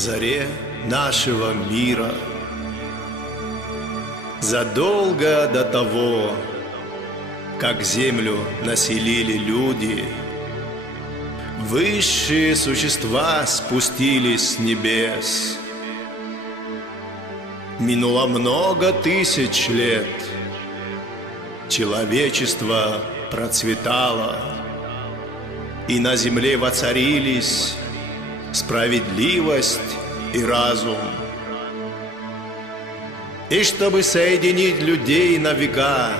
заре нашего мира, задолго до того, как землю населили люди, высшие существа спустились с небес. Минуло много тысяч лет, человечество процветало, и на земле воцарились справедливость и разум. И чтобы соединить людей на века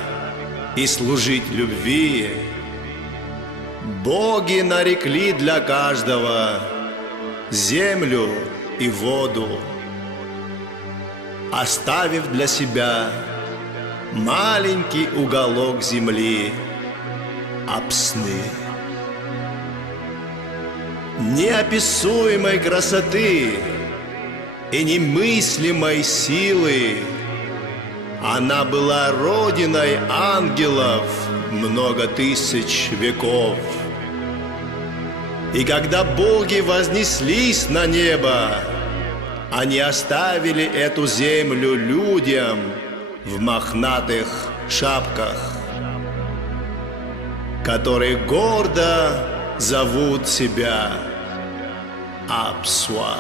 и служить любви, боги нарекли для каждого землю и воду, оставив для себя маленький уголок земли Апсны. Неописуемой красоты и немыслимой силы она была родиной ангелов много тысяч веков. И когда боги вознеслись на небо, они оставили эту землю людям в мохнатых шапках, которые гордо зовут себя Апсуа.